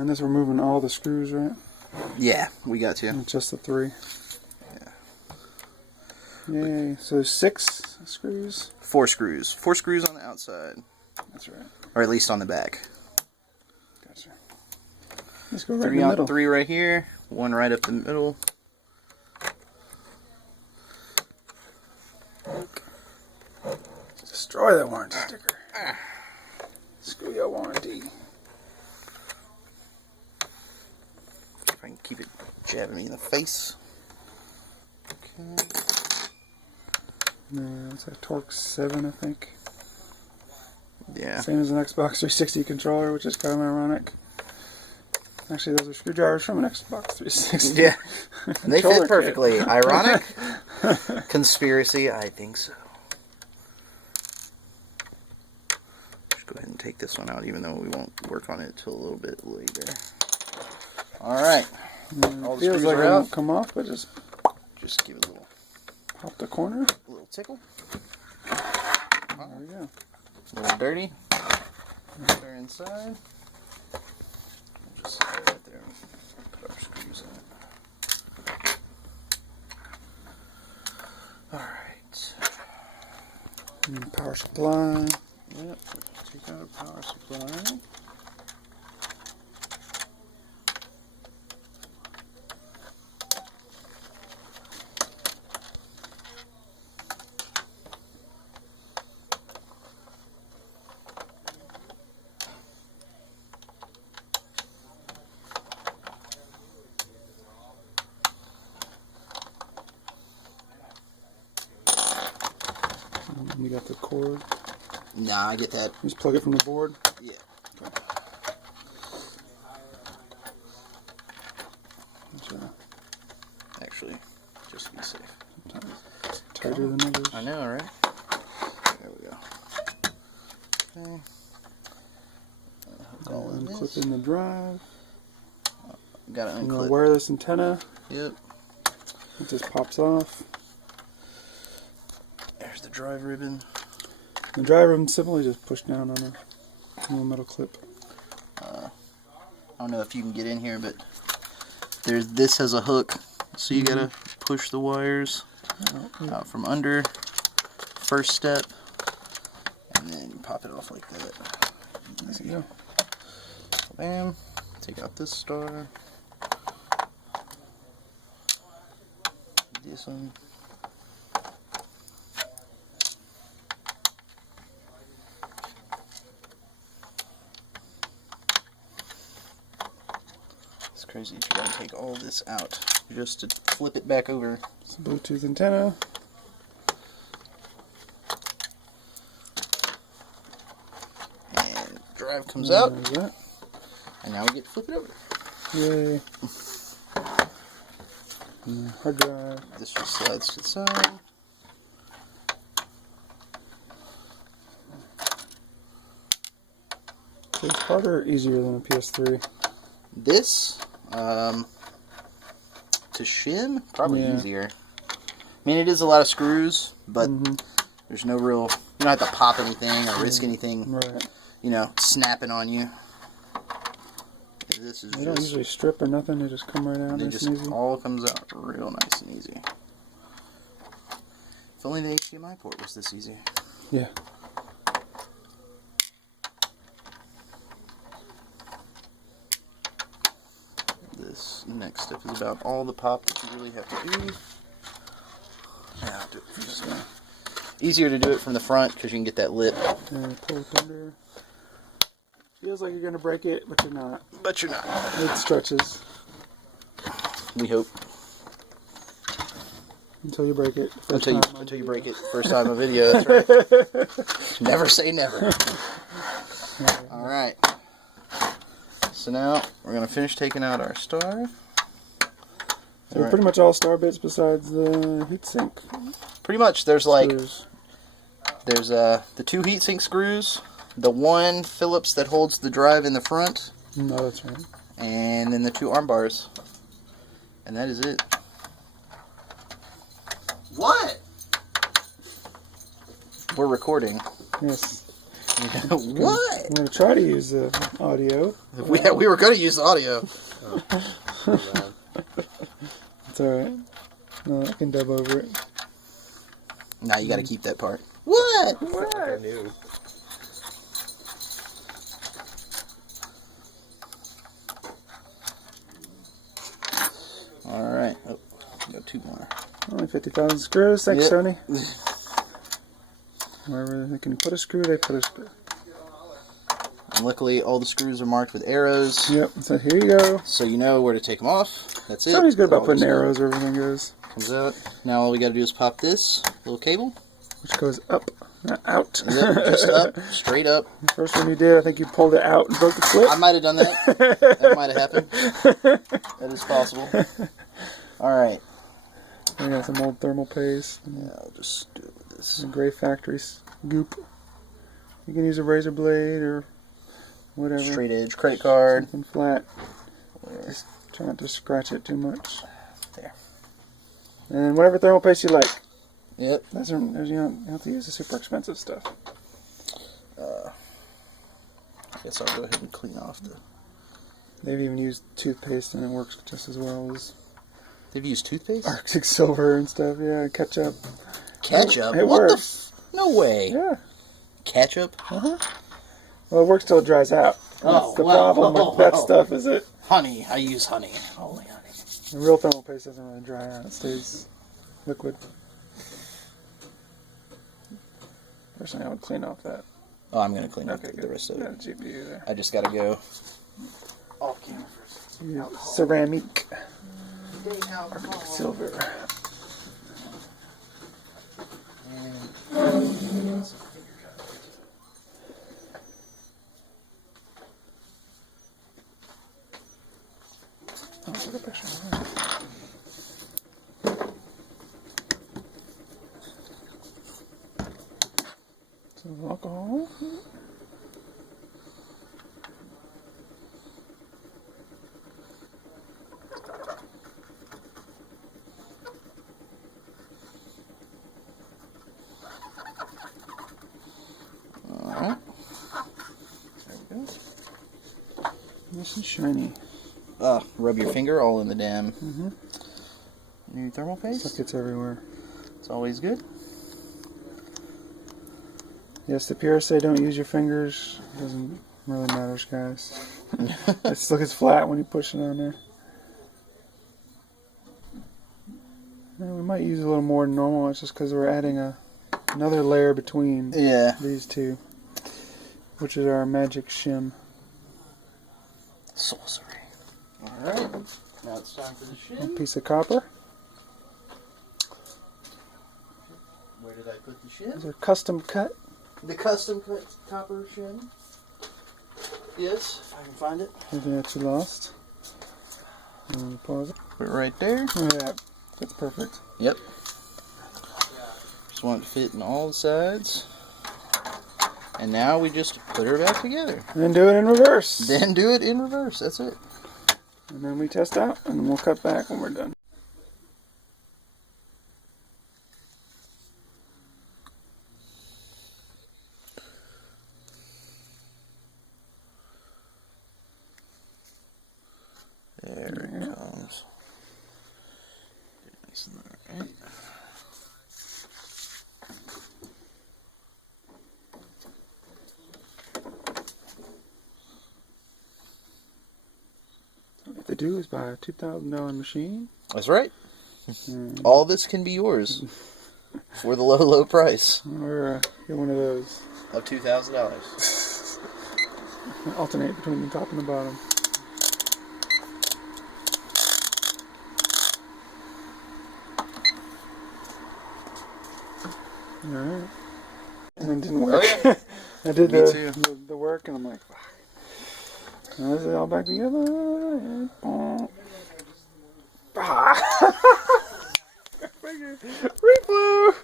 And this, we're moving all the screws, right? Yeah, we got to. And just the 3. Yeah. Yay. So 6 screws? 4 screws. 4 screws on the outside. That's right. Or at least on the back. Gotcha. Let's go right in the middle. 3 right here. 1 right up the middle. Destroy that warranty sticker. Screw your warranty. If I can keep it jabbing me in the face. Okay. What's that? Torque 7, I think. Yeah. Same as an Xbox 360 controller, which is kind of ironic. Actually, those are screwdrivers from an Xbox 360. Yeah. And they fit perfectly. Ironic? Conspiracy? I think so. Just go ahead and take this one out, even though we won't work on it until a little bit later. Alright. All the feels like it won't come off, but just give it a little pop the corner. A little tickle. There we go. A little dirty. They're inside. We'll just set it right there and put our screws in it. Alright. Power supply. Yep. Take out a power supply. You got the cord. Nah, I get that. Just plug it from the board. Yeah. Okay. Actually, just to be safe. Sometimes tighter than others. I know, right? There we go. Okay. Unclip in the drive. Got to And the unclip. wireless antenna. Yep. It just pops off. There's the drive ribbon. The drive ribbon simply just push down on a little metal clip. I don't know if you can get in here, but this has a hook, so you gotta push the wires out from under. First step, and then pop it off like that. Easy. There you go. Bam. Take out this star. This one. It's crazy if you gotta take all this out just to flip it back over. It's a Bluetooth antenna. And drive comes out. There's that. And now we get to flip it over. Yay. Hard drive. This just slides to the side. So it's harder or easier than a PS3? This, to shim, probably easier. I mean, it is a lot of screws, but there's no real, you don't have to pop anything or risk anything, you know, snapping on you. This is they don't usually strip or nothing, they just come right out nice and easy. All comes out real nice and easy. If only the HDMI port was this easy. Yeah. This next step is about all the pop that you really have to do. Yeah, I'll do it from this way. Easier to do it from the front because you can get that lip. And pull it under. Feels like you're going to break it, but you're not. But you're not. It stretches. We hope. Until you break it. Until you break it. First time on video, that's right. Never say never. Alright. So now we're going to finish taking out our star. So pretty much all star bits besides the heatsink. Pretty much there's like, screws. There's the 2 heatsink screws, the 1 Phillips that holds the drive in the front. No, that's right. And then the 2 arm bars. And that is it. What? We're recording. Yes. What? I'm going to try to use the audio. We were going to use the audio. It's alright. No, I can dub over it. Nah, you got to keep that part. What? I knew. Alright. Oh, got 2 more. Only 50,000 screws. Thanks, Yep. Sony. Wherever they can put a screw, they put a screw. And luckily, all the screws are marked with arrows. Yep, so here you go. So you know where to take them off. That's it. Sony's good about All putting just arrows where everything goes. comes out. Now all we got to do is pop this little cable. Which goes up, not out. Yep, just up, straight up. First one you did, I think you pulled it out and broke the clip. I might have done that. That might have happened. That is possible. Alright. I got some old thermal paste. Yeah, I'll just do it with this. Some gray factories goop. You can use a razor blade or whatever. Straight edge credit card. Something flat. Just try not to scratch it too much. There. And whatever thermal paste you like. Yep. You don't have to use the super expensive stuff. I guess I'll go ahead and clean off the... They've even used toothpaste and it works just as well as They've used toothpaste? Arctic Silver and stuff. Yeah, ketchup. Ketchup? It What works. No way. Yeah. Ketchup? Uh-huh. Well, it works till it dries out. That's the problem with that stuff, is it? Honey. I use honey. Only honey. The real thermal paste doesn't really dry out. It stays liquid. Personally, I would clean off that. Oh, I'm going to clean up Okay, the good. rest of Yeah, it. GPU there. I just got to go off camera first. Use ceramic. Arctic Silver. Oh, look at the picture. Some alcohol. Alright. There we go. Nice and shiny. Rub your finger all in the damn Mm-hmm. new thermal paste. Stuff gets everywhere. It's always good. Yes, the purists say don't use your fingers. Doesn't really matter, guys. It looks flat when you push it on there. Yeah, we might use a little more than normal. It's just because we're adding another layer between these two, which is our magic shim. Sorcery. Alright. Now it's time for the A shim. piece of copper. Where did I put the shim? These are custom cut. The custom cut copper shim. Yes, if I can find it. Anything that you lost. Pause it. Put it right there. Oh, yeah, that's perfect. Yep. Just want it to fit in all the sides. And now we just put her back together. And then do it in reverse. Then do it in reverse. That's it. And then we test out, and then we'll cut back when we're done. There it comes. Get it nice and right. What they do is buy a $2,000 machine. That's right. All this can be yours for the low, low price Or get one of those. of $2,000. Alternate between the top and the bottom. Alright. And it didn't work. Oh, yeah. I did Me too. the work and I'm like, fuck. Now is it all back together? And reflow!